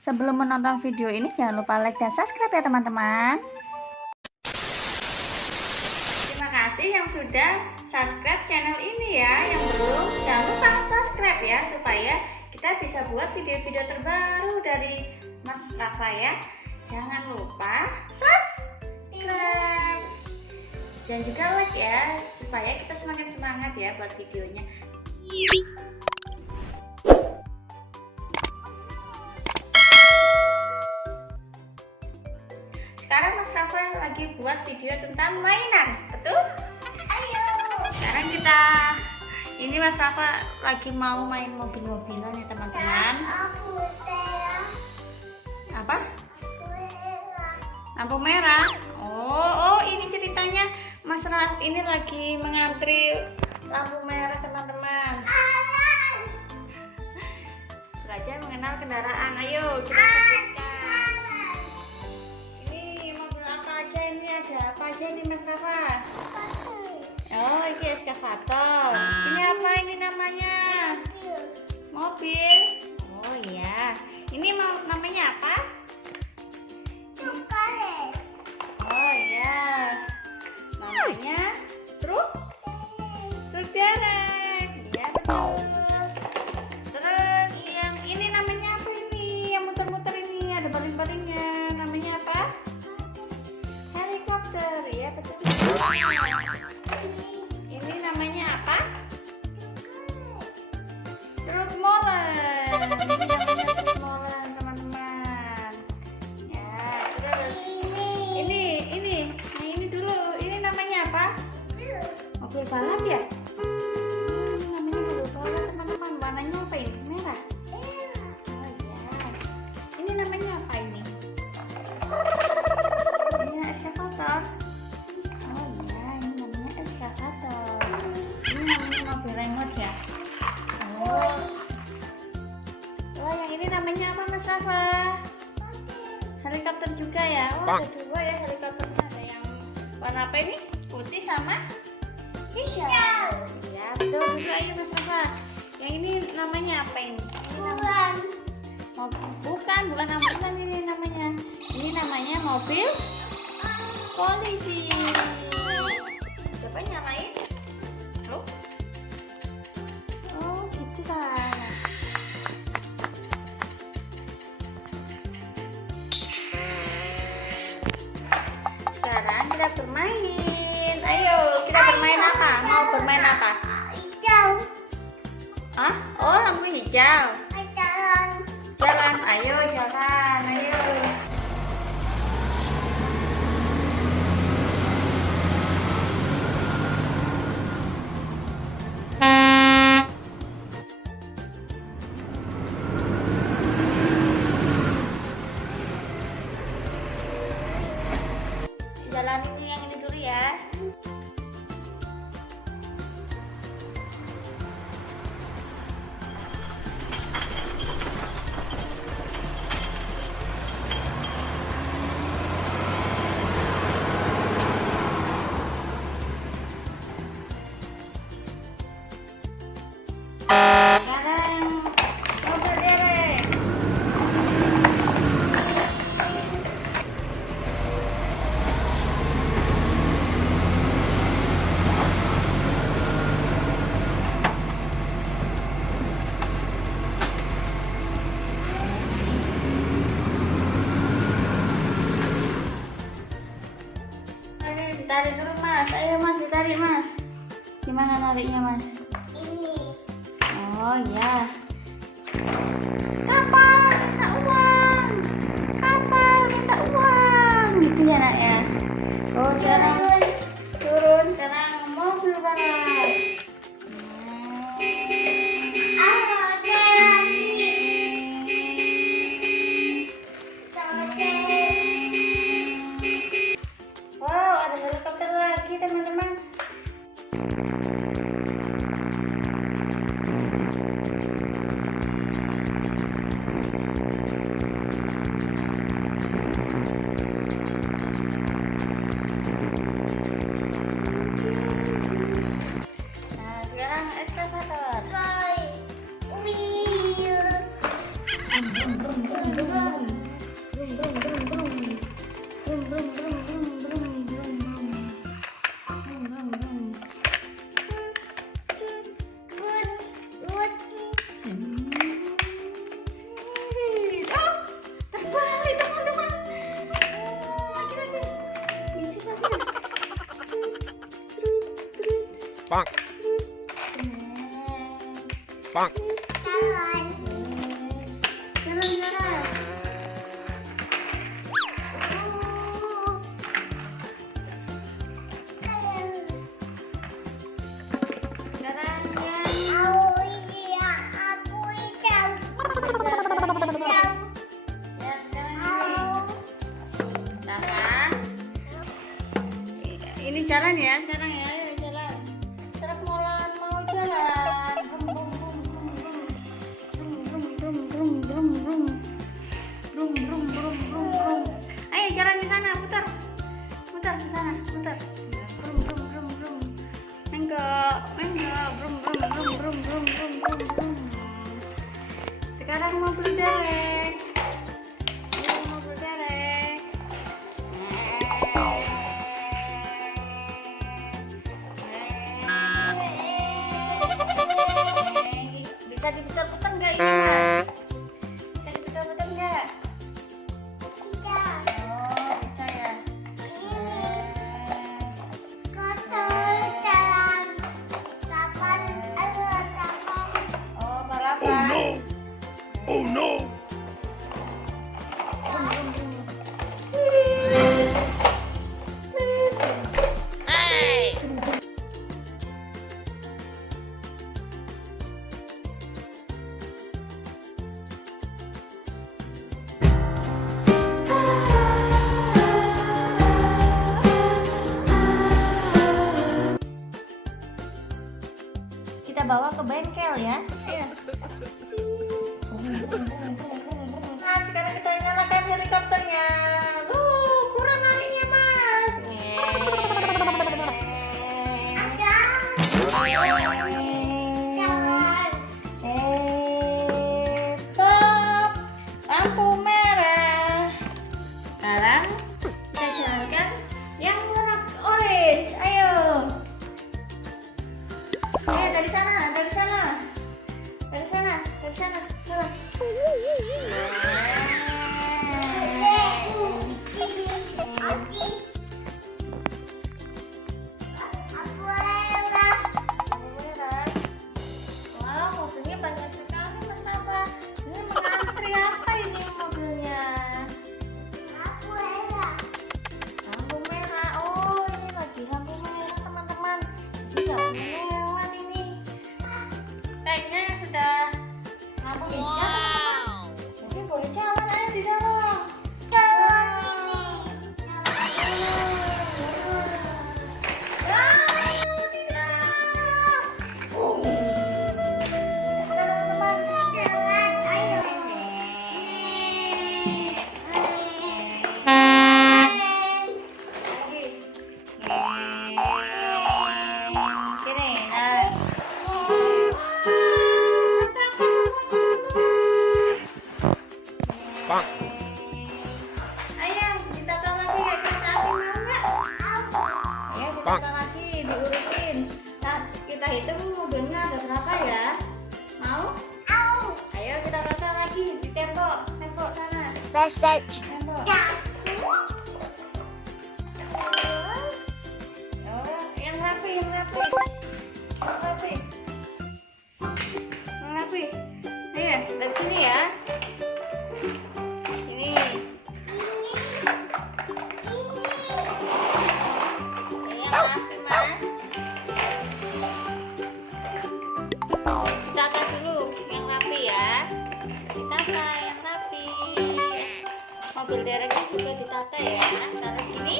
Sebelum menonton video ini jangan lupa like dan subscribe ya teman-teman. Terima kasih yang sudah subscribe channel ini ya. Yang belum jangan lupa subscribe ya, supaya kita bisa buat video-video terbaru dari Mas Rafa ya. Jangan lupa subscribe dan juga like ya, supaya kita semakin semangat ya buat videonya. Sekarang Mas Rafa lagi buat video tentang mainan, betul? Ayo. Sekarang ini Mas Rafa lagi mau main mobil-mobilan ya teman-teman. Apa? Lampu merah. Oh, ini ceritanya Mas Rafa ini lagi mengantri lampu merah teman-teman. Belajar mengenal kendaraan. Ayo kita sebutkan. Ini mobil apa aja ini? Ada apa aja ini Mas Rafa? Oh, ini eskavator. Ini apa ini namanya? Mobil. Oh iya. Ini namanya apa? Oh iya. Namanya truk derek. Iya betul. Terus yang ini namanya apa ini? Yang muter-muter ini ada baling-balingnya. Namanya apa? Helikopter. Iya betul. Ini namanya apa? Truk molen. Ini namanya truk molen teman-teman. Ya, terus ini dulu. Ini namanya apa? Mobil balap ya? Namanya mobil balap teman-teman. Warnanya apa ini? Merah. Oh iya. Ini namanya apa ini? Ini eskavator. Oh iya, ini namanya eskavator. Ini namanya mobil remote ya? Oh, yang ini namanya apa Mas Rafa? Helikopter juga ya? Oh, ada dua ya helikopternya. Ada yang warna apa ini? Putih sama hijau. Ya betul juga ini Mas Rafa. Yang ini namanya apa ini? Bukan ambulan ini namanya. Ini namanya mobil polisi. Coba nyalain. Oh gitu kan. Sekarang kita bermain. Ayo kita bermain apa? Mau bermain apa? Hijau. Hah? Oh lampu hijau. Jalan. Ayo jalan. Ayo. Jalanin yang ini dulu ya. Sekarang mobil derek. Ditarik dulu Mas. Ayo Mas, ditarik Mas. Gimana nariknya Mas? Ini. Oh ya. Kapal minta uang. Kapal minta uang. Gitu ya nak ya. Oh sekarang turun. Sekarang mobil balap. Wow, ada helikopter lagi teman-teman. Bonk. Bonk. Jalan. Jalan. Ini jalan ya, sekarang ya, ayo jalan. Truk molan mau jalan. Ayo jalan di sana, putar di sana, putar. Enggak, Sekarang mobil derek. Mobil derek. Bisa diputar-putar nggak ini? Bisa diputar-putar nggak? Oh, bisa ya. Oh, balapan. Oh no. Kita bawa ke bengkel ya. Ayo. Nah, sekarang kita nyalakan helikopternya. Kurang anginnya, Mas. Stop. Lampu merah. Sekarang kita jalankan yang warna orange. Ayo. Dari sana. Wow, mobilnya banyak sekali, Mas Rafa. Ini mengantri apa ini mobilnya? Lampu merah. Oh, ini lagi lampu merah, teman-teman. Ini nggak boleh lewat ini. Kayaknya yang sudah lampu hijau. Jadi boleh jalan aja di dalam. Bonk. Ayo, ditata lagi ya, kita mau nggak? Ayo, ditata lagi, diurusin. Nah, kita hitung mobilnya ada berapa ya? Mau? Ayo kita tata lagi di tembok sana. Tembok. Oh, yang rapi. Ayo, dari sini ya. Ditata dulu yang rapi ya. Ditata yang rapi. Mobil dereknya juga ditata ya. Taruh sini.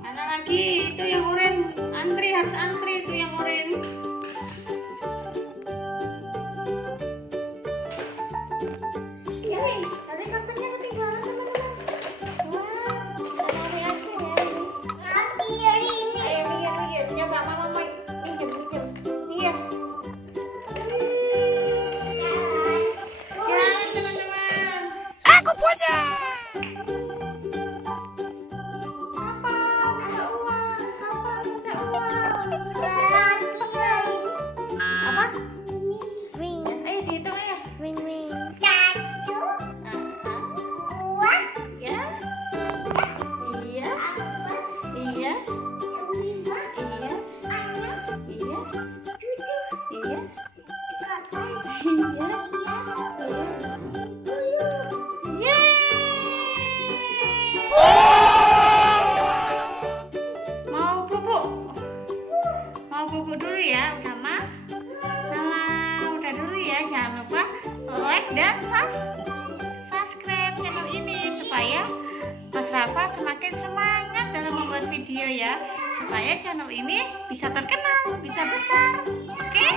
Mana lagi? Itu yang oranye. Harus antri itu yang oranye. Apa? Ring, Ayo dihitung ayo. ring, ring. Ah, Dua, ya. Iya. Iya. lima, Iya. enam, Iya. tujuh, Iya. delapan, Iya. puluh. Mau bubuk? Mau bubuk dulu ya, udah mah? Nah, udah dulu ya. Jangan lupa like dan subscribe channel ini supaya Mas Rafa semakin semangat dalam membuat video ya, supaya channel ini bisa terkenal, bisa besar. Oke?